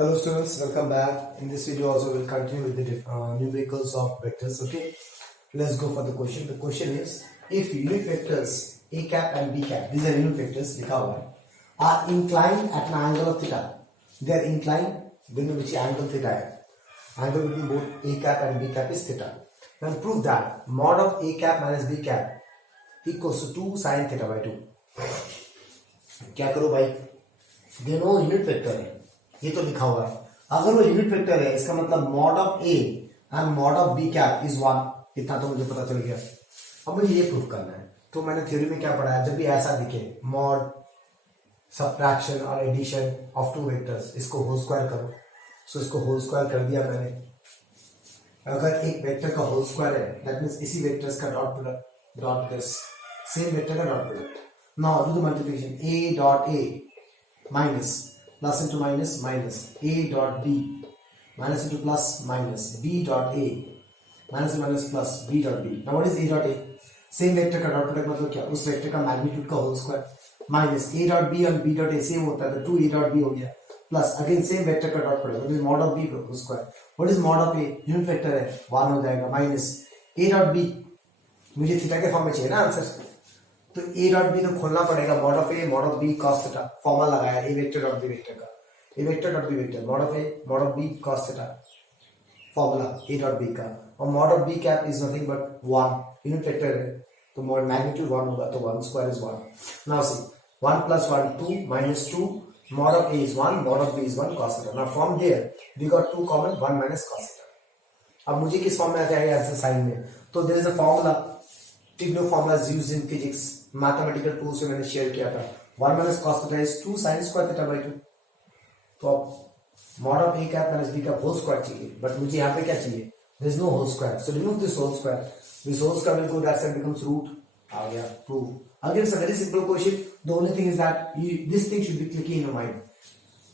Hello students, welcome back. In this video also we'll continue with the numericals of vectors. Okay, let's go for the question. The question is, if unit vectors a cap and b cap, these are unit vectors लिखा हुआ है, are inclined at an angle of theta. They are inclined, then which angle theta है. Angle between both a cap and b cap is theta. Now prove that mod of a cap minus b cap equals to 2 sin theta by 2. क्या करो भाई, दोनों unit vector है, ये तो लिखा हुआ है. अगर वो यूनिट वेक्टर है इसका मतलब mod of A and mod of B cap is 1. इतना तो मुझे पता चल गया. अब मुझे ये प्रूफ करना है. तो मैंने थ्योरी में क्या पढ़ा है, जब भी ऐसा दिखे मॉड सबट्रैक्शन और एडिशन ऑफ टू वेक्टर्स, इसको होल स्क्वायर करो. सो इसको होल स्क्वायर कर दिया मैंने. अगर एक वेक्टर का होल स्क्वायर है दैट मींस इसी वेक्टर्स का dot product dot this same vector का dot product. Now do the multiplication a dot a minus plus into minus minus a dot b minus into plus minus b dot a minus minus plus b dot b. Now what is a dot a? Same vector का dot product मतलब क्या, उस vector का magnitude का whole square minus a dot b और b dot a same होता है तो 2a डॉट b हो गया प्लस अगेन सेम वेक्टर का डॉट प्रोडक्ट मतलब mod of b whole square. What is mod of a? Unit vector है 1 हो जाएगा माइनस a डॉट b. मुझे थीटा के फॉर्म में चाहिए ना आंसर, तो ए डॉट बी तो खोलना पड़ेगा. Mod of A mod of B cos theta formula लगाया A vector dot B vector का. A vector dot B vector mod of A mod of B cos theta formula A dot B का. और mod of B cap is nothing but 1. Unit vector है तो mod magnitude 1 होगा तो 1 square is 1. Now see 1 plus 1 2 minus 2 mod of a is 1 mod of b is 1 cos theta. Now from there we got 2 common 1 minus cos theta. अब मुझे किस form में आ जाएगा answer sine में, तो देयर इज अ फॉर्मूला. टिग्नो formula is used in physics mathematical tools में मैंने शेयर किया था. 1 minus cos theta is 2 sin square theta by 2. तो अब mod of a cap minus b cap whole square चाहिए, बट मुझे यहाँ पे क्या चाहिए, there is no whole square, so remove this whole square. This whole square will go that side becomes root. आ गया proof. Again it's a very simple question. The only thing is that this thing should be clicking in your mind,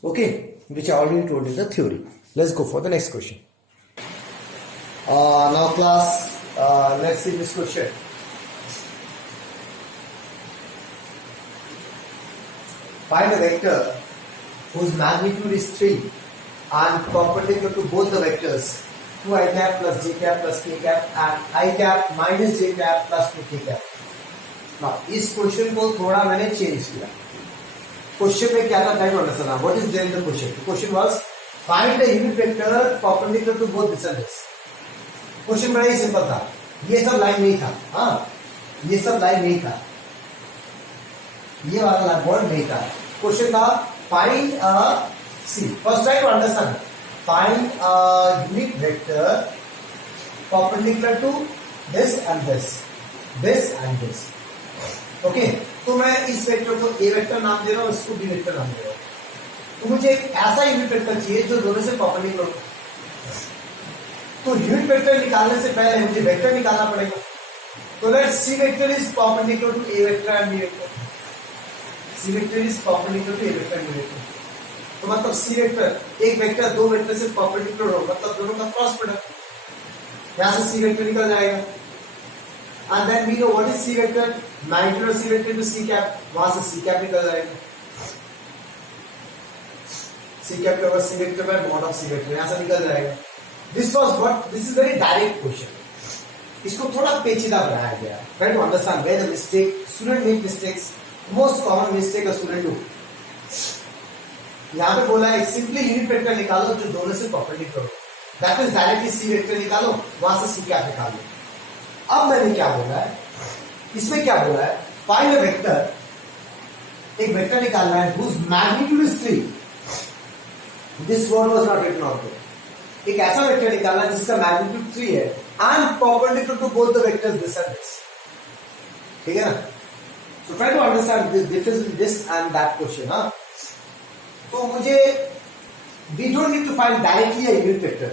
okay, which I already told in the theory. Let's go for the next question. Now class, let's see this question. Find a vector whose magnitude is 3 and perpendicular to both the vectors 2i cap plus j cap plus k cap and I cap minus j cap plus 2k cap. Now इस question को थोड़ा मैंने change किया. Question में क्या था, time understand. What is there in the question? The question was find the unit vector perpendicular to both this and this. Question बड़ा ही सिंपल था. ये सब लाइन नहीं था. हाँ, ये सब लाइन नहीं था, ये वाला वर्ड नहीं था. क्वेश्चन था find a see first try to understand. Find a unit vector perpendicular to this and this and this. Okay, तो मैं इस वेक्टर को ए वेक्टर नाम दे रहा हूं, इसको बी वेक्टर नाम दे रहा हूं. तो मुझे एक ऐसा यूनिट वेक्टर चाहिए जो दोनों से परपेंडिकुलर हो. तो यूनिट वेक्टर निकालने से पहले मुझे वेक्टर निकालना पड़ेगा. तो let's C vector is perpendicular to A vector and B vector. C vector is perpendicular to A vector and B vector. तो मतलब सी वेक्टर एक वेक्टर दो वेक्टर से परपेंडिकुलर हो, मतलब दोनों का क्रॉस प्रोडक्ट. यहां से सी वेक्टर निकल जाएगा. And then we know what is C vector. Magnitude of C vector to C cap, वहां से सी कैप निकल जाएगा. सी कैप के बाद C vector by mod of C vector यहां से निकल जाएगा. This was what, this is very direct question. इसको थोड़ा पेचीदा बनाया गया. Try to understand where the mistake student make mistakes. Most common mistake a student do. यहां पे बोला है सिंपली यूनिट वेक्टर निकालो जो दोनों से परपेंडिकुलर हो. That means directly C vector निकालो, वहां से सी कैप निकालो. अब मैंने क्या बोला है, इसमें क्या बोला है, फाइंड अ वेक्टर. एक वेक्टर निकालना है whose magnitude is 3. This word was not written out. एक ऐसा वेक्टर निकालना है जिसका मैग्नीट्यूड 3 है and perpendicular to both the vectors this and this. ठीक है ना? So try to understand this difference between this and that question. हाँ, तो मुझे we don't need to find directly a unit vector.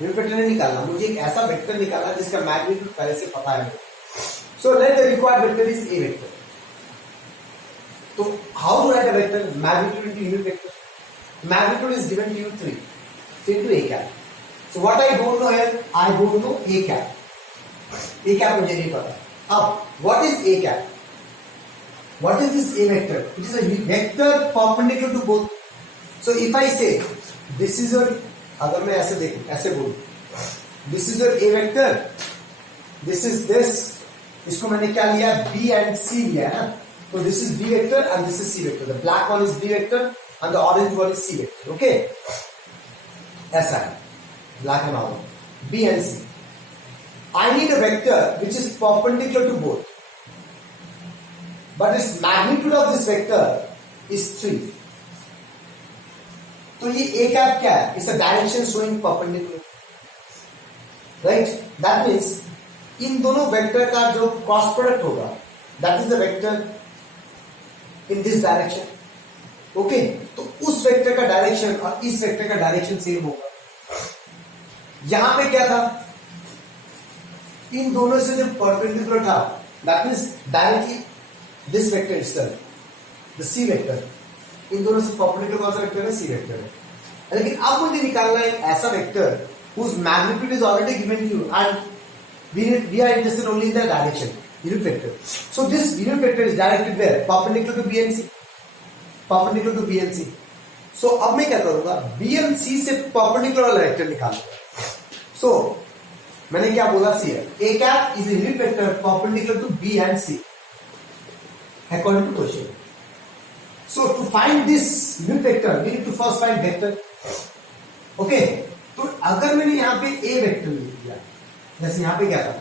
Unit vector नहीं निकालना, मुझे एक ऐसा वेक्टर निकालना जिसका मैग्नीट्यूड पहले से पता है. So let the required vector is a vector. तो how to write a vector? Magnitude into unit vector. Magnitude is given to you 3 into a cap. So what I don't know here, I don't know a cap. A cap मुझे नहीं पता. अब what is a cap? What is this a vector? It is a vector perpendicular to both. So if I से this is your, अगर मैं ऐसे देखूं, ऐसे बोलूं, this is your A vector, this is this, इसको मैंने क्या लिया, बी एंड सी लिया है ना, तो this is B vector and this is C vector, the black one is B vector and the orange one is C vector, okay, ऐसा है, black and orange, B and C. I need a vector which is perpendicular to both, but its magnitude of this vector is 3. तो ये a cap क्या है? It's a direction showing perpendicular, right? That means इन दोनों vector का जो cross product होगा, that is the vector in this direction. Okay, तो उस वेक्टर का डायरेक्शन और इस वेक्टर का डायरेक्शन सेम होगा. यहां पे क्या था, इन दोनों से जो परपेंडिकुलर था, that means directly this vector itself, the C vector, इन दोनों से परपेंडिकुलर कौन सा वेक्टर है, सी वेक्टर है. लेकिन अब मुझे निकालना है ऐसा vector whose magnitude is already given to you and we are interested only in the direction, unit vector. So this unit vector is directed where? Perpendicular to B and C. Perpendicular to B and C. So अब मैं क्या करूंगा, B and C से perpendicular वाला vector निकालूंगा. So मैंने क्या बोला, सी है, a cap is a unit vector perpendicular to B and C according to question. So to find this unit vector we need to first find vector. Okay, तो अगर मैंने यहां पे a वेक्टर लिख दिया, जैसे यहां पे क्या था,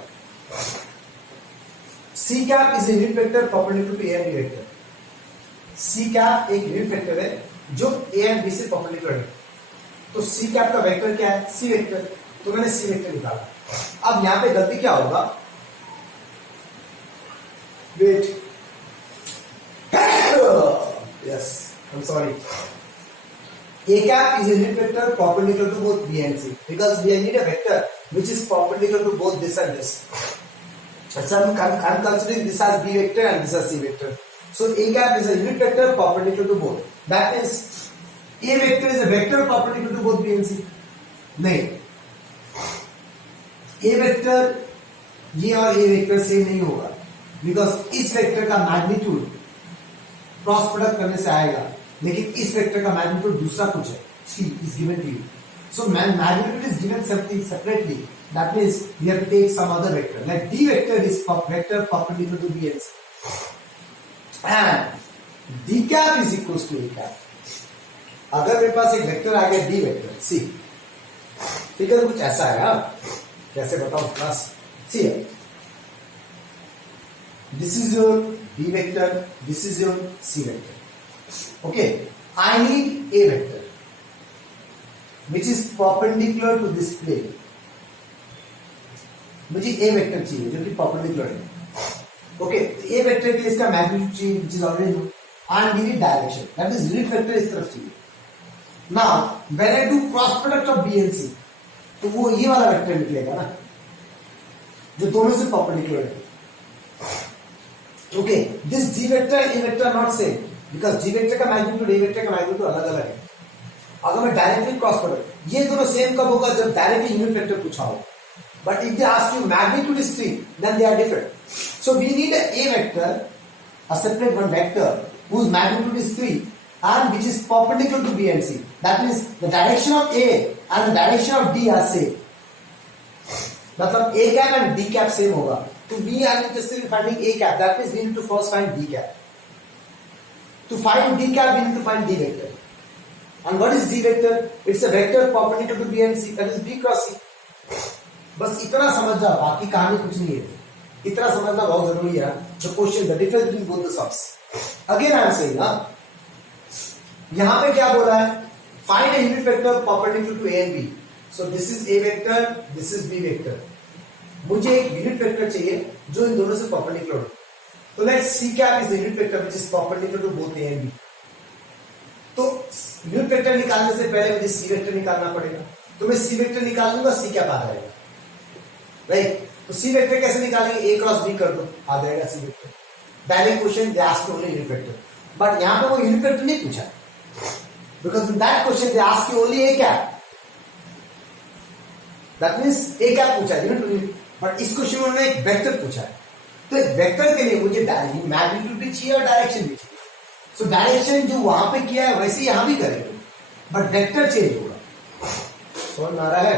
c cap is a unit vector perpendicular to a and b vector. c cap एक unit vector है जो a and b से perpendicular है, तो c cap का वेक्टर क्या है, c वेक्टर, तो मैंने c वेक्टर निकाला. अब यहां पे गलती क्या होगा, wait, yes, I am sorry, a cap is a unit vector perpendicular to both B and C because we need a vector which is perpendicular to both this and this. So I'm considering this as B vector and this as C vector. So a cap is a unit vector perpendicular to both. That means a vector is a vector perpendicular to both B and C. नहीं, ए vector ये और ए vector same नहीं होगा, because इस vector का magnitude cross product करने से आएगा, लेकिन इस वेक्टर का मैग्नीट्यूड दूसरा कुछ है, 3 is given to you. So magnitude is given separately. That means we have to take some other vector. Like D vector is vector perpendicular to B and C. And D cap is equals to A cap. अगर मेरे पास एक vector आ गया D vector, C, figure कुछ ऐसा है, कैसे बताऊं class, C है, this is your B vector, this is your C vector. Okay, I need a vector which is perpendicular to this plane. मुझे ए वेक्टर चाहिए जो कि परपेंडिकुलर है. ओके, ए वेक्टर के लिए इसका मैग्नीट्यूड चाहिए which is already know, and we need direction, that is unit vector इस तरफ चाहिए. Now when I do cross product of B and C, तो वो ये वाला वेक्टर निकलेगा ना, जो दोनों से परपेंडिकुलर है. Okay, this G vector A vector not same because G vector का मैग्नीट्यूड ए वेक्टर का मैग्नीट्यूड अलग अलग है. अगर मैं डायरेक्टली क्रॉस प्रोडक्ट, ये दोनों सेम कब होगा, जब डायरेक्टली यूनिट वेक्टर पूछा हो. But if they ask you magnitude is 3, then they are different. So we need a vector, a separate one vector whose magnitude is 3 and which is perpendicular to B and C. That means the direction of A and the direction of D are same. मतलब A cap and D cap same होगा. So we are interested in finding A cap. That means we need to first find D cap. To find D cap, we need to find D vector. And what is D vector? It's a vector perpendicular to B and C. That is B cross C. बस इतना समझ जाओ, बाकी कहानी कुछ नहीं है. इतना समझना बहुत जरूरी है. The question, the difference between both the subs. Again I am saying, यहां पे क्या बोला है, find a unit vector perpendicular to A and B. So this is A vector, this is B vector. मुझे एक यूनिट वेक्टर चाहिए जो इन दोनों से परपेंडिकुलर हो. तो let's C cap is the unit vector which is perpendicular to both A and B. तो unit vector निकालने से पहले मुझे C वेक्टर निकालना पड़ेगा. तो मैं C वेक्टर निकाल लूंगा, C cap आ जाएगा, राइट. तो C वेक्टर कैसे निकालेंगे, A क्रॉस B कर दो, आ जाएगा C वेक्टर. पहले question they asked only unit vector, but यहां पे वो यूनिट वेक्टर नहीं पूछा, because in that question they asked only A cap. That means A cap पूछा यूनिट, बट इस क्वेश्चन में उन्होंने एक वेक्टर पूछा है. तो एक वेक्टर के लिए मुझे मैग्नीट्यूड भी चाहिए और डायरेक्शन भी चाहिए. सो डायरेक्शन जो वहां पे किया है वैसे यहां भी करेंगे. बट वेक्टर चेंज होगा। समझ में आ रहा है?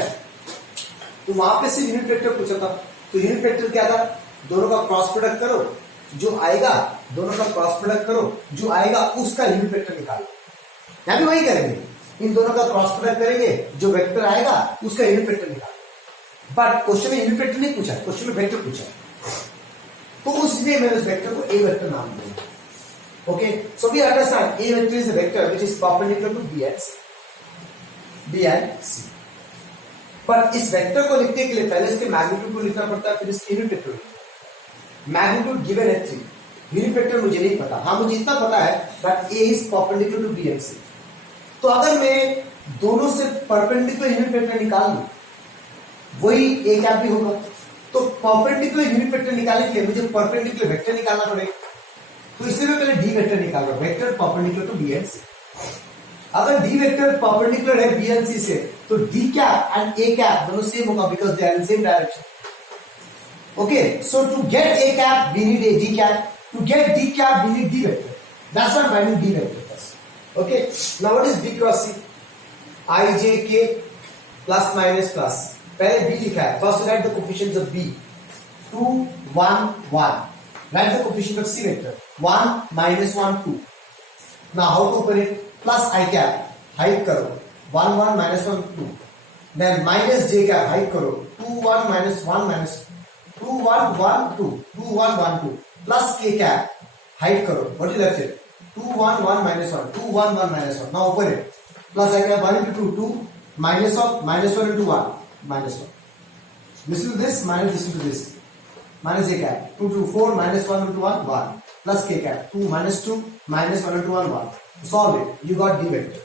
तो वहां पे सिर्फ यूनिट वेक्टर पूछा था, तो यूनिट वेक्टर क्या था, दोनों का क्रॉस प्रोडक्ट करो, जो आएगा दोनों का क्रॉस प्रोडक्ट करो, जो आएगा उसका यूनिट वेक्टर निकालो। यहां भी वही करेंगे, इन दोनों का क्रॉस प्रोडक्ट करेंगे, जो वेक्टर आएगा उसका यूनिट वेक्टर निकालो। बट क्वेश्चन में यूनिट वेक्टर नहीं पूछा, क्वेश्चन में वेक्टर पूछा, तो उसलिए मैंने उस वेक्टर को ए वेक्टर नाम दिया। Okay, so we understand A vector is a vector which is perpendicular to B and C. पर इस वेक्टर को लिखने के लिए पहले इसके मैग्नीट्यूड को लिखना पड़ता है, फिर इसके यूनिट वेक्टर को लिखना। मैग्नीट्यूड गिवन है 3, यूनिट वेक्टर मुझे नहीं पता, हाँ मुझे इतना पता है that A is perpendicular to B and C. तो अगर मैं दोनों से परपेंडिकुलर यूनिट वेक्टर निकाल लूं, वही ए कैप भी होगा। तो परपेंडिकुलर यूनिट वेक्टर निकालने के लिए मुझे परपेंडिकुलर वेक्टर निकालना पड़ेगा, तो इसलिए मैं पहले डी वेक्टर निकाल रहा हूं, vector perpendicular to B and C. अगर डी वेक्टर परपेंडिकुलर है बी एंड सी से, तो D cap and A cap दोनों सेम होगा because they are in same direction. Okay, so to get A cap we need a D cap, to get D cap we need D vector, that's why I need D vector first. Okay, now what is B cross C, I J के plus minus plus, पहले B लिखा है, first write the coefficients of B, 2 1 1, write the coefficient of C vector, 1 -1 2। Now how to open it, plus I cap hide करो, 1 1 -1 2, then minus J cap hide करो, 2 1 -1 minus 2 1 1 2, 2 1 1 2, plus के cap hide करो, what is left it, 2 1 1 -1, 2 1 1 -1, now open it, plus I cap 1 into 2 2, minus of -1 into 1 -1, this into this minus this into this, minus a cap, 2 2 4 -1 into 1 1, plus k cap, 2 -2 -1 into 1 1, solve it, you got d vector।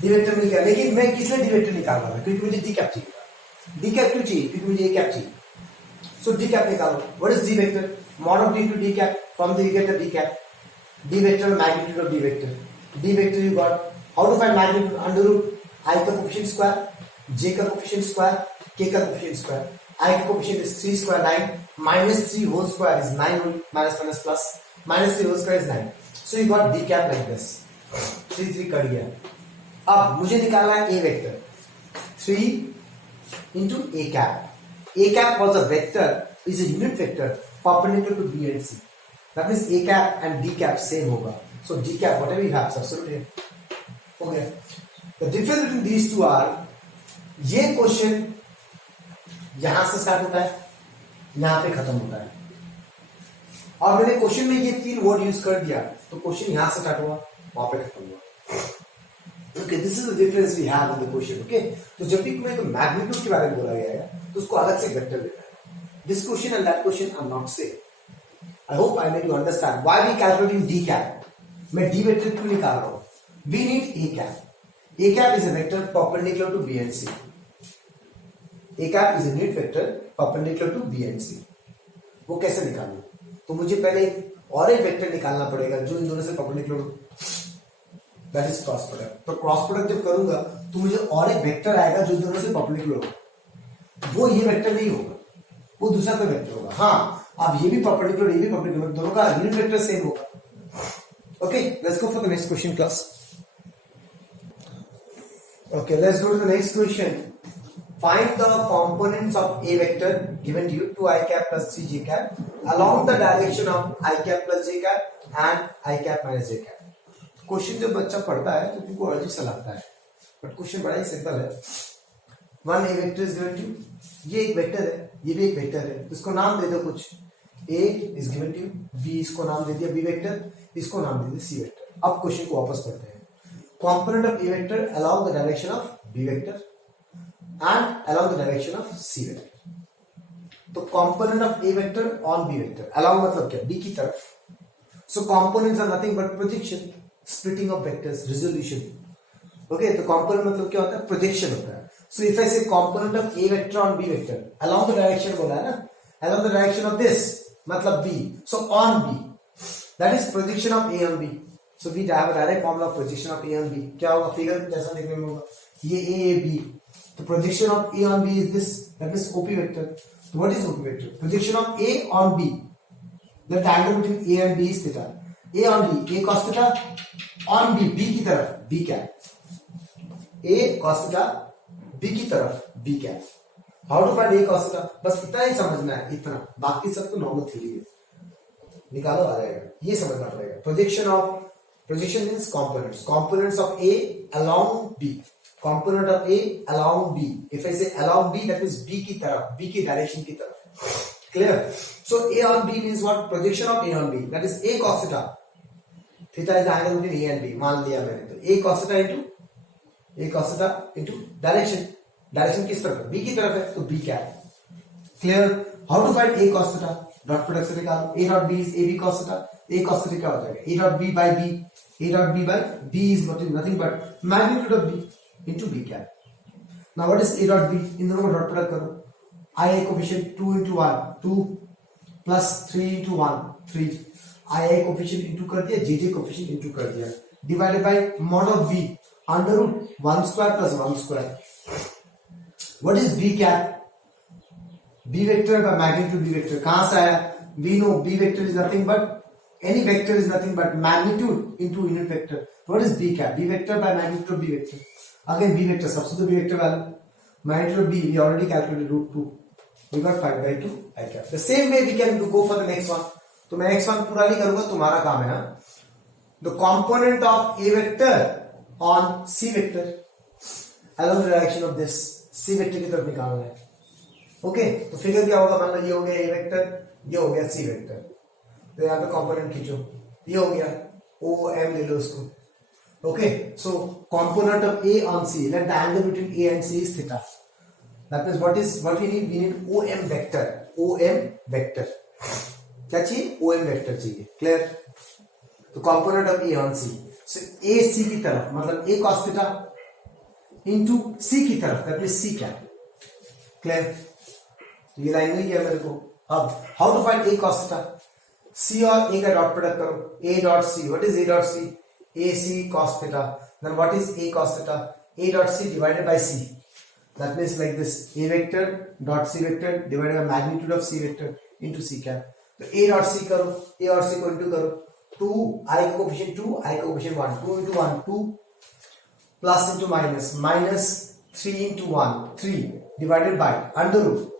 d vector मिल गया, लेकिन मैं किस लिए d vector निकाल रहा हूं, क्योंकि मुझे d cap चाहिए। d cap क्यों चाहिए, क्योंकि मुझे a cap चाहिए। so d cap निकालो, what is d vector, mod of d into d cap, from there you get the d cap, d vector magnitude of d vector, d vector you got, how to find magnitude, under root I का coefficient square, j का coefficient square, k का coefficient square, I का coefficient is 3 square 9, -3 whole square is 9 minus minus plus, -3 whole square is 9, so you got d cap like this, 3 3 cut गया। अब मुझे निकालना है a vector, 3 into a cap, a cap was a vector, is a unit vector perpendicular to b and c, that means a cap and d cap same होगा, so d cap whatever you have substitute here। okay, the difference between these two are, ये question यहां से start होता है, यहां पे खत्म होता है, और मैंने क्वेश्चन में ये 3 वर्ड यूज कर दिया, तो क्वेश्चन यहां से स्टार्ट हुआ वहां पे खत्म हुआ। Okay, this is the difference we have in the question. Okay, तो जब भी कोई मैग्नीट्यूड के बारे में बोला गया है तो उसको अलग से वेक्टर देना है। This question and that question are not same. I hope I made you understand why we calculating D cap, मैं डी वेक्टर क्यों निकाल रहा हूं, we need A cap, a cap is a vector perpendicular to b and c, a cap is a unit vector perpendicular to b and c। वो कैसे निकालूं, तो मुझे पहले और एक वेक्टर निकालना पड़ेगा जो इन दोनों से परपेंडिकुलर हो, दैट इज क्रॉस प्रोडक्ट। तो क्रॉस प्रोडक्ट जब करूंगा तो मुझे और एक वेक्टर आएगा जो इन दोनों से परपेंडिकुलर होगा, वो ये वेक्टर नहीं होगा, वो दूसरा कोई वेक्टर होगा। हाँ, अब ये भी परपेंडिकुलर, ये भी परपेंडिकुलर, दोनों का यूनिट वेक्टर सेम होगा। Okay, let's go for the next question class. Okay, let's go to the next question. Find the components of a vector given to you, 2i cap plus 3j cap, along the direction of I cap plus j cap and I cap minus j cap. Question जब बच्चा पढ़ता है तो उनको अजीब सा लगता है, बट क्वेश्चन बड़ा ही सिंपल है। One A vector is given to you, ये एक वेक्टर है, ये भी एक वेक्टर है, इसको नाम दे दो कुछ, A is given to you, B इसको नाम दे दिया बी वेक्टर, इसको नाम दे दिया सी वेक्टर। अब क्वेश्चन को वापस पढ़ते हैं। Component of A vector along the direction of B vector and along the direction of C vector। तो component of A vector on B vector, along मतलब क्या, B की तरफ। So components are nothing but projection, splitting of vectors, resolution। Okay, तो component मतलब क्या होता है, projection होता है। So if I say component of A vector on B vector along the direction बोला है ना, along the direction of this मतलब B, so on B, that is projection of A on B। So we have a direct formula of projection of A on B। क्या होगा, figure जैसा देखने में होगा, ये A B, तो projection of A on B is this, that is OP vector। So what is OP vector? Projection of A on B, the angle between A and B is theta। A on B, A cos theta on B, B की तरफ B cap, A cos theta B की तरफ B cap. How to find A cos theta, बस इतना ही समझना है, इतना, बाकी सब तो नॉर्मल थ्योरी है, निकालो आ जाएगा, ये समझना पड़ेगा। Projection means components, components of A along B, component of A along B, if I say along B that means B की तरफ, बी की डायरेक्शन की तरफ, clear. So A on B means what, projection of A on B that is A cos theta, theta is the angle between A and B, मान लिया मैंने, तो A cos theta into direction, direction किस तरफ है, B की तरफ है, तो बी क्या है, clear. How to find A cos theta, dot product से निकालो, A dot B is A B cos theta, A cos theta क्या हो जाएगा, A dot B by B, A dot B by B is nothing but magnitude of B into B क्या। Now what is A dot B, इन दोनों को dot product करो, I coefficient 2 into 1 2 plus 3 into 1 3, I coefficient into कर दिया, J coefficient into कर दिया, divided by mod of B under root 1 square plus 1 square. What is B cap, B vector by magnitude B vector, कहां से आया, we know B vector is nothing but, any vector is nothing but magnitude into unit vector. What is b cap, b vector by magnitude of b vector, again b vector, substitute b vector value, magnitude of b we already calculated root 2, we got 5 by 2 I cap. The same way we can go for the next one, तो मैं next one पूरा नहीं करूंगा, तुम्हारा काम है, the component of a vector on c vector along the direction of this, c vector की तरफ निकालना है, ओके। तो फिगर क्या होगा, मान लो ये हो गया a vector, ये हो गया c vector, तो यहाँ पे कंपोनेंट खींचो, ये हो गया ओ एम ले लो उसको, okay. So component of A on C, let the angle between A and C is theta, that means what we need O M vector, O M vector क्या चाहिए, ओ एम वेक्टर चाहिए, clear. तो component of A on C, so A C की तरफ मतलब A cos theta into C की तरफ that means सी क्या, क्लियर। ये लाइन नहीं किया मेरे को। अब how to find A cos theta, C और A का डॉट प्रोडक्ट करो, A dot C, what is A dot C, AC cos theta, then what is A cos theta, A dot C divided by C, that means like this, A vector dot C vector divided by magnitude of C vector into C cap, तो A dot C करो, A और C को into करो, 2 I का coefficient 2, I का coefficient 1, 2 into 1 2 plus into minus, minus 3 into 1 3 divided by under root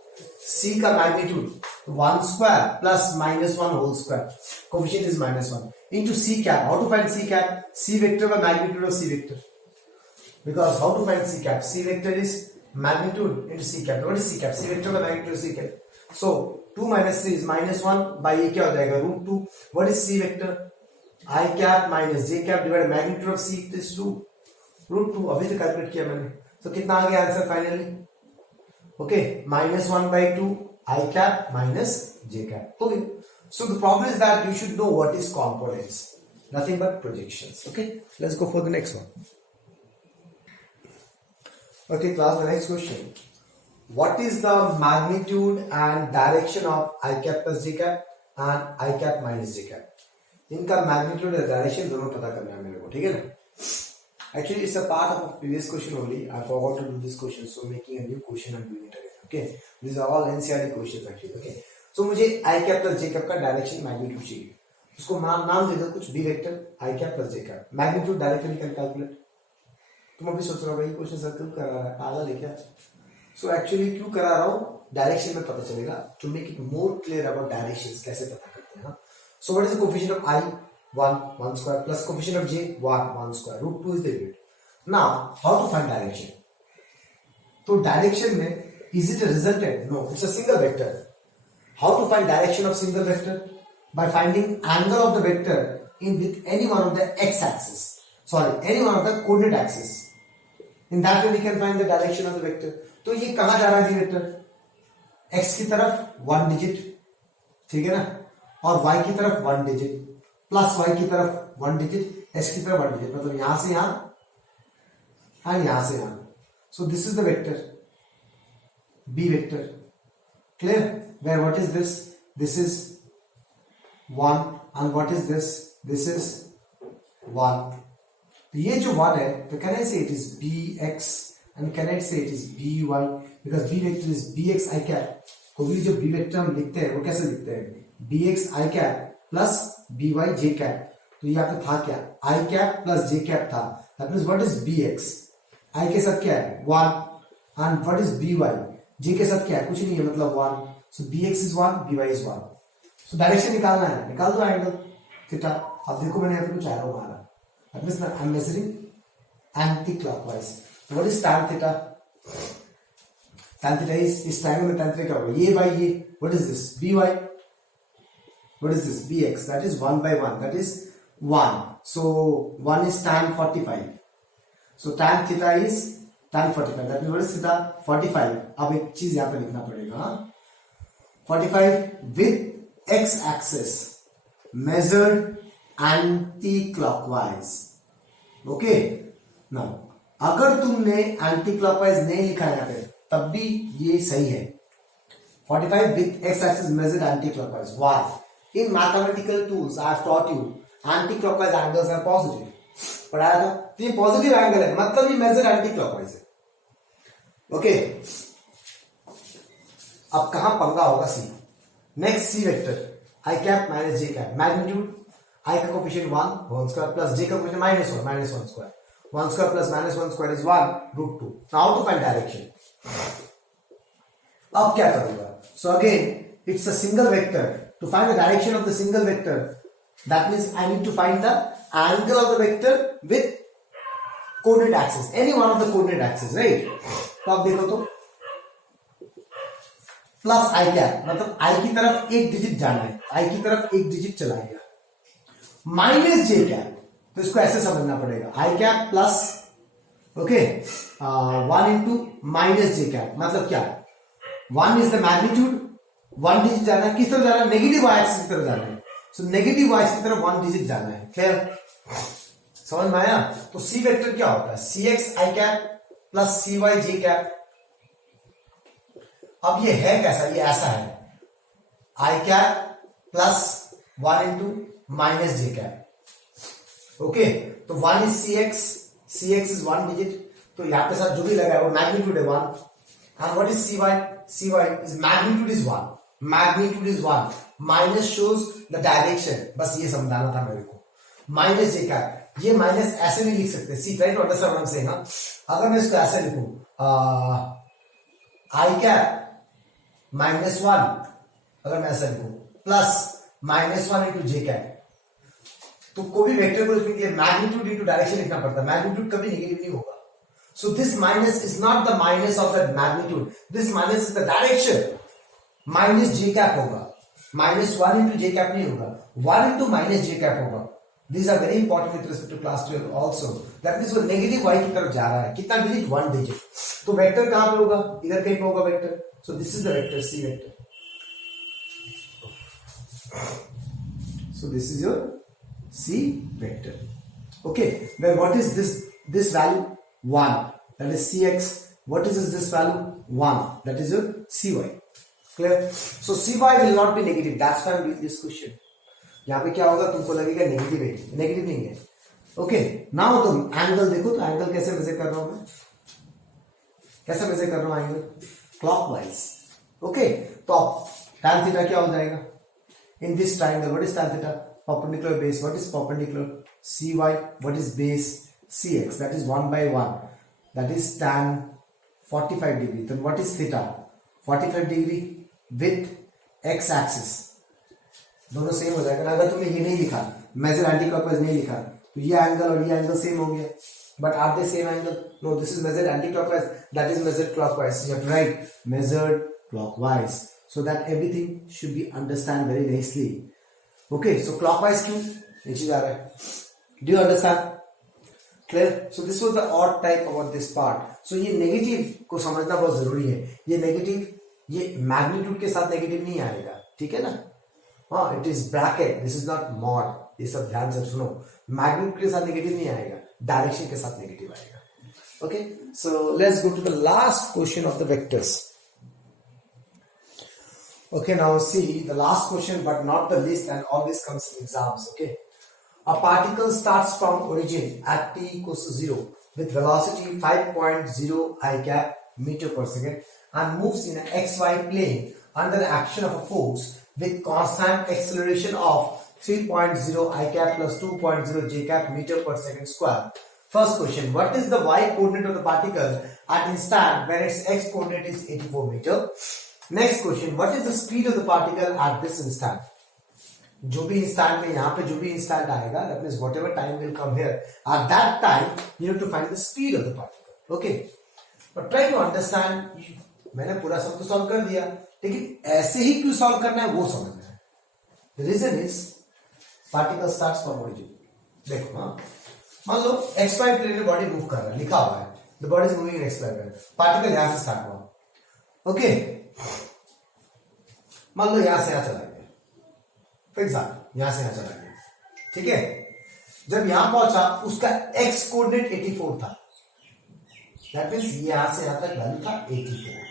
C का magnitude 1 square plus -1 whole square, coefficient is -1 into C cap. How to find C cap? C vector by magnitude of C vector. Because how to find C cap? C vector is magnitude into C cap. What is C cap? C vector by magnitude of C cap. So 2 minus 3 is -1 by ये क्या हो जाएगा √2. What is C vector? I cap minus J cap divided magnitude of C is 2 √2. अभी तो calculate किया मैंने, तो कितना आ गया answer finally, okay, -1 by 2 I cap minus J cap, okay. So the problem is that you should know what is components, nothing but projections, okay. Let's go for the next one. Okay class, the next question, what is the magnitude and direction of I cap plus J cap and I cap minus J cap? इनका magnitude और direction दोनों पता करना है मेरे को, ठीक है ना। Actually it's a part of a previous question only, I forgot to do this question, so making a new question and doing it again, okay. These are all NCERT questions actually, okay. So मुझे I cap plus J cap का direction magnitude चाहिए, उसको नाम दे दो कुछ, B vector I cap plus J cap, magnitude directly can calculate. तुम अभी सोच रहे हो भाई क्वेश्चन सर क्यों करा रहा है, पागल है क्या। सो एक्चुअली क्यों करा रहा हूँ, डायरेक्शन में पता चलेगा, to make it more clear about directions, कैसे पता करते हैं। So what is the coefficient of I 1 square plus coefficient of J 1 square, √2 is the unit. Now how to find direction, तो डायरेक्शन में is it a resultant? No, it's a single vector. How to find direction of single vector? By finding angle of the vector in with any one of the x-axis. Sorry, any one of the coordinate axis. In that way we can find the direction of the vector. तो ये कहाँ जा रहा है vector, x की तरफ 1 digit, ठीक है ना, और y की तरफ 1 डिजिट, प्लस y की तरफ 1 डिजिट, x की तरफ 1 डिजिट, मतलब यहां से यहां और यहां से यहां। So this is the vector B vector, clear, where what is this, this is 1 and what is this, this is 1, तो ये जो 1 है, तो can I say it is bx and can I say it is by, because B vector is bx I cap, कोई भी जो B vector हम लिखते हैं वो कैसे लिखते हैं, bx I cap plus by j cap, तो यहाँ पे था क्या, I cap plus J cap था, that means what is B X, I के साथ क्या है 1 and what is B Y, J के साथ क्या है कुछ नहीं है मतलब 1, so B X is 1 B Y is 1, सो डायरेक्शन निकालना है, निकाल दो एंगल थीटा। अब देखो मैंने यहाँ पे कुछ एरो मारा, that means I am measuring anti clockwise, what is tan theta, tan theta is इस ट्रायंगल में tan theta क्या होगा, ये बाय ये, what is this B Y, what is this bx, that is 1 by 1, that is 1, so 1 is tan 45, so tan theta is tan 45, that means what is theta 45। अब एक चीज यहां पे लिखना पड़ेगा, 45 with x axis measured anti clockwise, okay। now अगर तुमने anti clockwise नहीं लिखा है यहाँ पे तब भी ये सही है, 45 with x axis measured anti clockwise, why? In mathematical tools, I have taught you anti-clockwise angles are positive. पढ़ाया था, तो ये पॉजिटिव एंगल है मतलब ये मेजर एंटी क्लॉकवाइज है, ओके। अब कहां पंगा होगा, see, next C vector I cap minus J cap, magnitude I का कोफिशिएंट 1 स्क्वायर प्लस जे का coefficient -1 square, 1 square plus -1 square is 1√2। Now to find direction, अब क्या करूंगा, so again it's a single vector, to find the direction of the single vector, that means I need to find the angle of the vector with coordinate axis, any one of the coordinate axis, right? तो आप देखो तो plus I cap मतलब आई की तरफ एक digit जाना है, आई की तरफ एक डिजिट चला गया, माइनस जे कैप, तो इसको ऐसे समझना पड़ेगा, I cap plus okay 1 into minus J cap, मतलब क्या, 1 इज द मैग्नीट्यूड, 1 डिजिट जाना है, किस तरफ जाना है, नेगेटिव वाई एक्सिस की तरफ जाना है, सो नेगेटिव वाई एक्सिस की तरफ 1 डिजिट जाना है, क्लियर, समझ में आया। तो सी वेक्टर क्या होता है, C X I cap plus C Y J cap. अब ये है कैसा, ये ऐसा है, I cap plus 1 into minus J cap, okay. तो 1 इज सी एक्स इज 1 डिजिट, तो यहां पे साथ जो भी लगा है वो मैग्नीट्यूड है 1, and what is C Y is magnitude is 1, magnitude is 1, minus shows the direction, बस ये समझाना था मेरे को, माइनस जे कैप, ये माइनस ऐसे नहीं लिख सकते, see try to understand what I am saying. अगर मैं इसको ऐसे लिखूं आई कैप -1, अगर मैं ऐसा लिखूं प्लस -1 इंटू जे कैप, तो कोई भी वेक्टर को लिखने के लिए मैग्नीट्यूड इंटू डायरेक्शन लिखना पड़ता है, मैग्नीट्यूड कभी नेगेटिव नहीं होगा, so this minus is not the minus of the magnitude, this minus is the direction, minus j cap होगा, -1 into j cap नहीं होगा, 1 into minus j cap होगा। These are very important with respect to class 12 also, that means वो negative y की तरफ जा रहा है, कितना डिजिट 1 डिजिट, तो वेक्टर कहां पे होगा, इधर कहीं पे होगा vector, so this is the vector c vector, so this is your c vector, okay। then what is this value 1, that is cx, what is this value 1, that is your cy, clear। so cy will not be negative, that's why I'm doing this question। यहां पे क्या होगा, तुमको लगेगा negative है, negative नहीं है, okay. Now तुम एंगल देखो, तो एंगल कैसे मेजर कर रहा हूं मैं, कैसे मेजर कर रहा हूं एंगल, क्लॉकवाइज, ओके। तो अब tan थीटा क्या हो जाएगा, in this triangle what is tan theta, perpendicular base, what is perpendicular, cy, what is base, cx, that is 1 by 1, that is tan 45 degree, then what is theta, 45 degree with x axis, दोनों same हो जाएगा। अगर तुमने ये नहीं लिखा, major anti clockwise नहीं लिखा, तो ये एंगल और ये एंगल सेम हो गया, but are they same angle, no, this is measure anti clockwise, that is measure clockwise, you have to write measured clockwise, so that everything should be understand very nicely, okay। so clockwise क्यों नीचे जा रहा है, do you understand, clear। so this was the odd type about this part, so ये negative को समझना बहुत जरूरी है, ये नेगेटिव, ये मैग्नीट्यूड के साथ नेगेटिव नहीं आएगा, ठीक है ना, हाँ, it is bracket, this is not mod, ये सब ध्यान से सुनो, मैग्नीट्यूड के साथ नेगेटिव नहीं आएगा, डायरेक्शन के साथ नेगेटिव आएगा, okay। so let's go to the last question of the vectors, okay। now see the last question but not the least, and always comes in exams, okay। a particle starts from origin at t equals to 0 with velocity 5.0 I cap meter per second and moves in an xy plane under the action of a force with constant acceleration of 3.0 I cap plus 2.0 J cap meter per second square. First question, what is the y coordinate of the particle at instant when its x coordinate is 84 meter? Next question, what is the speed of the particle at this instant? जो भी instant में यहाँ पे जो भी instant आएगा, that means whatever time will come here, at that time you have to find the speed of the particle. Okay, but try to understand. मैंने पूरा सब तो सॉल्व कर दिया, लेकिन ऐसे ही क्यों सॉल्व करना है वो समझना है. The reason is particle starts from origin. देखो, हाँ, मान लो xy प्लेन में बॉडी मूव कर रहा है, लिखा हुआ है the body is moving in xy plane. Particle यहां से स्टार्ट हुआ. ओके, मान लो यहां से यहां चला गया, फॉर एग्जाम्पल यहां से यहां चला गया. ठीक है, जब यहां पहुंचा उसका x कोऑर्डिनेट 84 था. दैट मींस यहां से यहां तक वैल्यू था 84.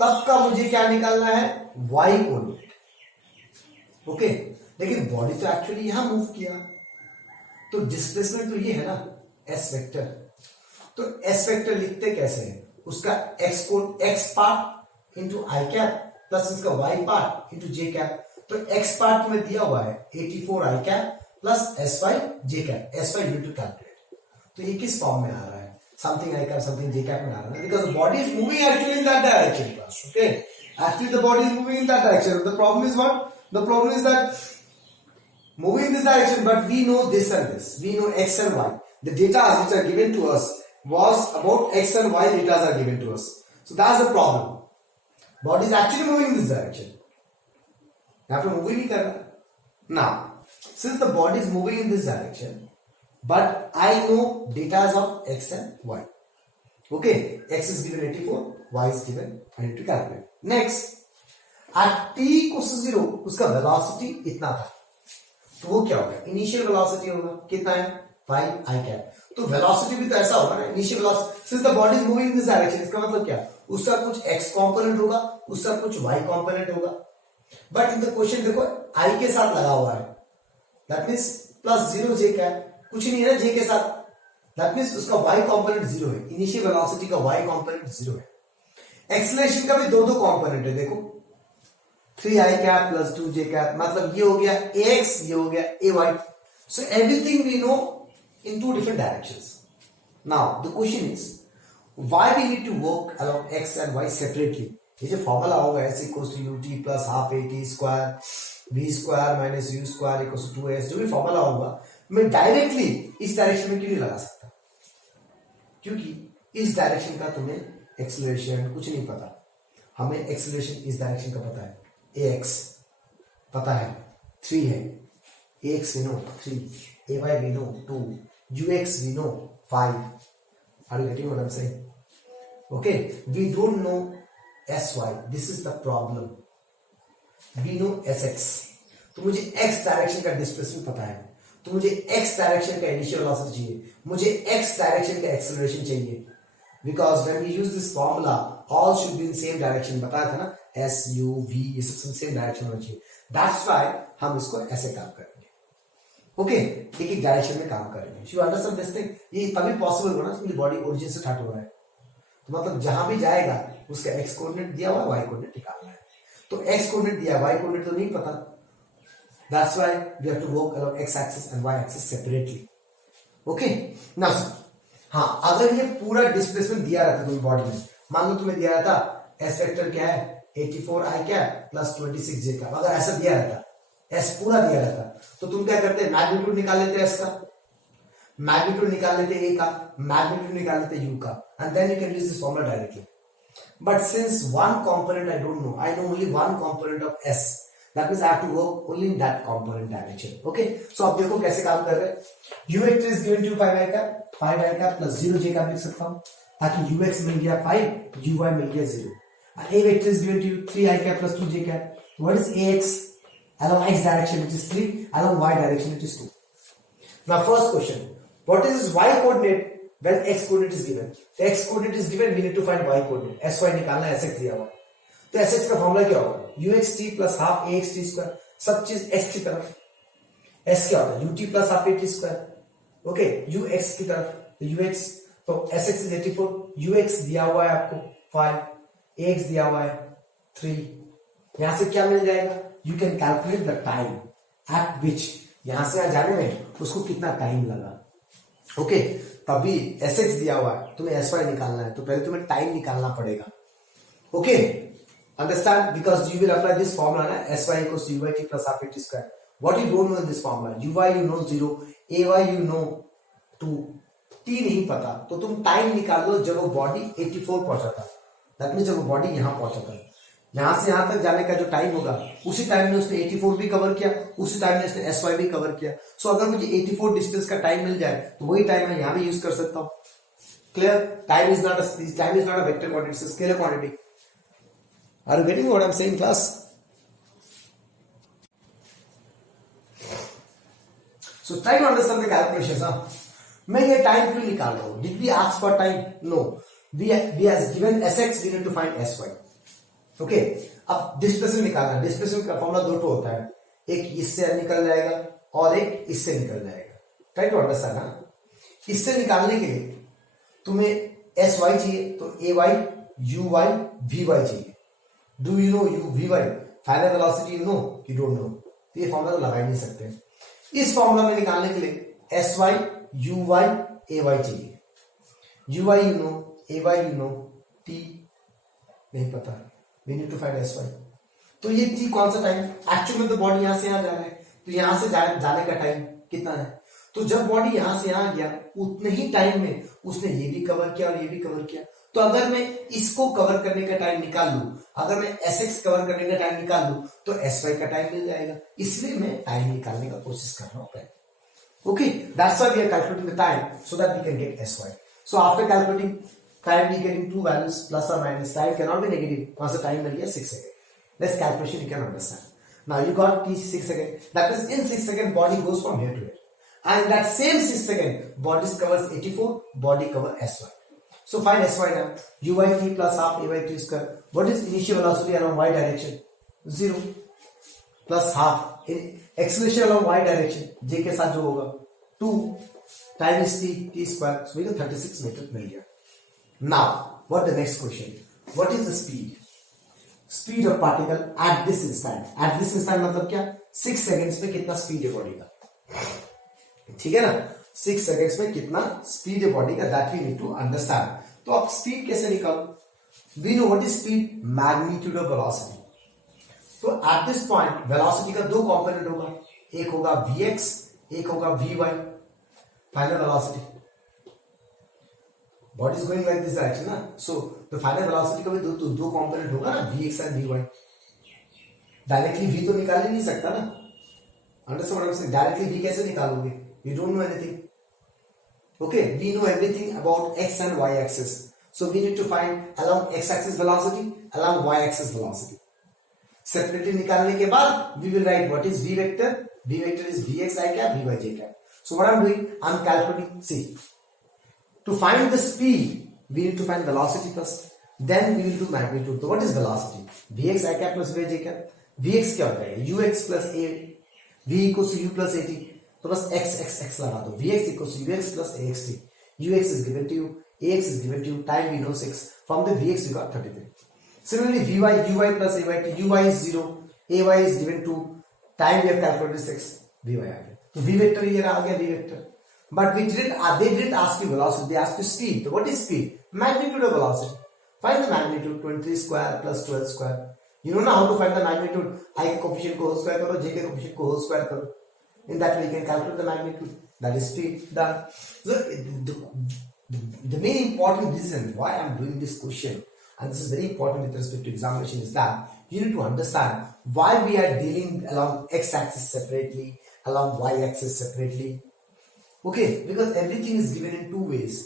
तब का मुझे क्या निकालना है, y कोऑर्डिनेट. ओके, लेकिन बॉडी तो एक्चुअली यहां मूव किया, तो डिस्प्लेसमेंट तो ये है ना, s वेक्टर. तो s वेक्टर लिखते कैसे हैं, उसका x part into I cap plus इसका y part into j cap. तो x पार्ट में दिया हुआ है 84 I cap plus sy j cap. sy you to calculate. तो ये किस फॉर्म में आ रहा है, something I cap something j cap में आ रहा है, because the body is moving actually in that direction. Okay, actually the body is moving in that direction. The problem is what, the problem is that moving in this direction, but we know this and this. We know x and y. The data which are given to us was about x and y data are given to us. So that's the problem. Body is actually moving in this direction. यहाँ पे move ही नहीं कर रहा. Now, since the body is moving in this direction, but I know data of x and y. Okay, x is given 84, y is given. I need to calculate. Next, at t equals to 0, उसका velocity इतना था. तो वो क्या होगा, initial velocity होगा, कितना है 5 आई कैप. तो वेलोसिटी भी तो ऐसा होगा ना, initial velocity. Since the body is moving in this direction, इसका मतलब क्या, उसका कुछ x कंपोनेंट होगा, उसका कुछ y कंपोनेंट होगा. बट इन द क्वेश्चन देखो i के साथ लगा हुआ है, that means plus 0 j cap, कुछ नहीं है ना j के साथ. दैट मींस उसका y कंपोनेंट 0 है, इनिशियल वेलोसिटी का y कंपोनेंट 0 है. एक्सेलरेशन का भी दो कंपोनेंट है, देखो 3 आई कैप प्लस 2 j कैप, मतलब ये हो गया ax, ये हो गया ay. So everything we know in two different directions. Now the question is why we need to work along x and y separately. ये जो फॉर्मूला होगा s equals to ut plus half at square v square minus u square equals to 2s, जो भी formula होगा मैं directly इस direction में क्यों नहीं लगा सकता, क्योंकि इस डायरेक्शन का तुम्हें एक्सेलरेशन कुछ नहीं पता. हमें एक्सेलरेशन इस डायरेक्शन का पता है, ax पता है 3 है, ax we know 3, ay we know 2, ux we know 5. Are you getting what I'm saying? Okay, we don't know sy. This is the problem. We know sx. तो मुझे x डायरेक्शन का displacement पता है, तो मुझे x डायरेक्शन का initial velocity चाहिए, मुझे x डायरेक्शन का एक्सेलरेशन चाहिए. Because when we use this formula, all should be in same direction. बताया था ना, s u v ये सब सेम डायरेक्शन होना चाहिए. That's why हम इसको ऐसे काम करेंगे. ओके, एक एक डायरेक्शन में काम करेंगे. You understand this thing? ये तभी पॉसिबल होना क्योंकि बॉडी ओरिजिन से स्टार्ट हो रहा है, तो मतलब जहां भी जाएगा उसका x कोऑर्डिनेट दिया हुआ है, y कोऑर्डिनेट निकालना है. तो x कोऑर्डिनेट दिया, y कोऑर्डिनेट तो नहीं पता. That's why we have to work along x axis and y axis separately. Okay, now हाँ, अगर ये पूरा डिस्प्लेसमेंट दिया रहता तुम्हें बॉडी में, मान लो तुम्हें दिया रहता एस वेक्टर क्या है 84 I cap plus 26 J cap, अगर ऐसा दिया रहता, एस पूरा दिया रहता, तो तुम क्या करते, मैग्नीट्यूड निकाल लेते एस का, मैग्नीट्यूड निकाल लेते ए का, मैग्नीट्यूड निकाल लेते यू का, and then you can use this formula directly. But since one component I don't know, I know only one component of S, that means I have to work only in that component direction. Okay, so अब देखो कैसे काम कर रहे हैं. u vector is given to 5 i cap plus 0 j cap लिख सकता हूं, ताकि ux मिल गया 5, uy मिल गया 0. and a vector is given to you 3 i cap plus 2 j cap. What is ax along x direction, which is 3, along y direction, which is 2. Now first question, what is this y coordinate when x coordinate is given? The x coordinate is given, we need to find y coordinate. sy निकालना है, sx दिया हुआ. तो sx का formula क्या होगा, uxt plus half axt square, सब चीज x की तरफ. s क्या होता है ut plus half at square. Okay, ux की तरफ, तो ux, तो sx इज 84, ux दिया हुआ है आपको 5, ax दिया हुआ है 3. यहां से क्या मिल जाएगा, you can calculate the time eight विच, यहां से यहां जाने में उसको कितना टाइम लगा। ओके, तभी Sx दिया हुआ है, तुम्हें Sy निकालना है तो पहले तुम्हें टाइम निकालना पड़ेगा। Okay, understand, because you will apply this formula na, Sy equals to Uyt plus half at square. What you don't know in this formula, Uy you know 0, Ay you know 2, t नहीं पता, तो तुम time निकाल लो जब वो body 84 पहुंचा था। That means जब वो बॉडी यहां पहुंचा था, यहां से यहां तक जाने का जो टाइम होगा उसी टाइम में उसने 84 भी कवर किया, उसी टाइम में उसने Sy भी कवर किया। सो अगर मुझे 84 डिस्टेंस का टाइम मिल जाए तो वही टाइम मैं यहां भी यूज कर सकता हूं। Clear? Time is not a vector quantity, it's a scalar quantity. Are you getting what I'm saying, class? So try to understand the calculations. मैं ये टाइम क्यों निकाल रहा हूं? Did we ask for time? No. We has given Sx, we need to find Sy. Okay. अब displacement निकालना, displacement का formula दो तो होता है, एक इससे निकल जाएगा और एक इससे निकल जाएगा। Try to understand. इससे निकालने के लिए तुम्हें Sy चाहिए तो Ay, Uy, Vy चाहिए। Do you know Vy? Final velocity you know? You don't know। तो ये फॉर्मूला तो लगा ही नहीं सकते। इस फॉर्मूला में निकालने के लिए Sy, Uy, Ay चाहिए। Uy you know, Ay you know, T नहीं पता। We need to find Sy। तो ये T कौन सा टाइम? एक्चुअल में तो बॉडी यहां से यहां जा रहा है, तो यहां से जाने का टाइम कितना है? तो जब बॉडी यहां से यहां गया उतने ही टाइम में उसने ये भी कवर किया और ये भी कवर किया। तो अगर मैं इसको कवर करने का टाइम निकाल लूं, अगर मैं Sx कवर करने का टाइम निकाल लूं तो Sy का टाइम मिल जाएगा। इसलिए मैं टाइम निकालने का कोशिश कर रहा हूं। Okay, that's why we are calculating the time so that we can get Sy। So after calculating time we getting two values plus और minus, time can not be negative, वहां से टाइम मिल गया 6 second. This calculation you can understand. Now you got t 6 second, that means in 6 second body goes from here to here, and that same 6 second body covers 84, body cover Sy. So find Sy now. Uyt plus half Ayt square. What is initial velocity along y direction? 0 plus half acceleration along y direction, j के साथ जो होगा 2 times t square, so we get 36 meter मिल गया। Now what the next question? What is the speed? Speed of particle at this instant. At this instant मतलब क्या? 6 seconds में कितना speed है बॉडी का, ठीक है ना? 6 सेकेंड्स में कितना स्पीड है बॉडी का, that we need to understand. तो आप स्पीड कैसे निकालो? We know what is speed, magnitude of velocity. तो एट दिस पॉइंट वेलोसिटी का दो कंपोनेंट होगा, एक होगा Vx, एक होगा Vy। Final velocity, body is going like this direction ना, सो द फाइनल वेलोसिटी का भी दो कंपोनेंट होगा ना, Vx and Vy। Directly V तो निकाल ही नहीं सकता ना, understand what I am saying? Directly V कैसे निकालोगे? You don't know anything. Okay, we know everything about x and y axis. So we need to find along x axis velocity, along y axis velocity. Separately निकालने के बाद we will write what is v vector. V vector is vx I cap, vy j cap. So what I'm doing, I'm calculating. See, to find the speed, we need to find velocity first. Then we will do magnitude. So what is velocity? Vx I cap plus vy j cap. Vx क्या होता है? Ux plus a. V equals to u plus at. तो बस x x x लगा दो, Vx equals to Ux plus axt, Ux is given to you, Ax is given to you, time we know 6, from the Vx you got 33. Similarly Vy, Uy plus Ayt, Uy is 0, Ay is given to, time we have calculated 6, Vy आ गया। तो V vector ये आ गया V vector, but they didn't ask you velocity, they asked you speed। तो what is speed? Magnitude of velocity। Find the magnitude, 23 square plus 12 square। You know now how to find the magnitude, I के coefficient को whole square करो, j के coefficient को whole square करो। In that way, you can calculate the magnitude. That is speed. Done. So the main important reason why I am doing this question, and this is very important with respect to examination, is that you need to understand why we are dealing along x-axis separately, along y-axis separately. Okay, because everything is given in two ways.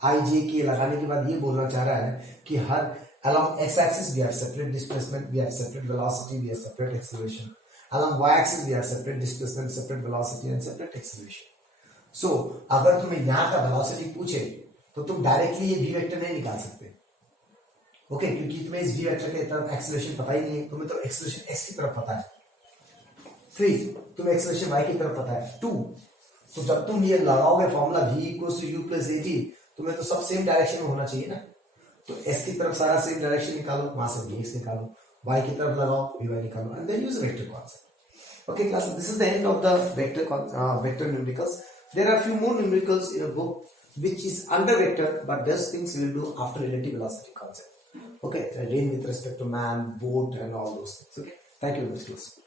I, J, K लगाने के बाद ये बोलना चाह रहा है कि हर along x-axis we have separate displacement, we have separate velocity, we have separate acceleration. Along y-axis we have separate displacement, separate velocity and separate acceleration. So अगर तुम्हें यहाँ का velocity पूछे तो तुम डायरेक्टली ये v वेक्टर नहीं निकाल सकते। ओके, क्योंकि तुम्हें इस v वेक्टर के तरफ एक्सेलरेशन पता ही नहीं है, तुम्हें तो एक्सेलरेशन x की तरफ पता है 3, तुम्हें एक्सेलरेशन y की तरफ पता है 2। तो जब तुम ये लगाओगे formula v equals to u plus at, तुम्हें तो सब सेम डायरेक्शन में होना चाहिए ना। तो s की तरफ सारा सेम डायरेक्शन निकालो, वहां से vx निकालो, y की तरफ लगाओ, vy निकालो, and then use a vector concept. Okay, class. This is the end of the vector numericals. There are a few more numericals in a book which is under vector, but those things we will do after relative velocity concept. Okay, rain with respect to man, boat, and all those things. Okay, thank you very much, class.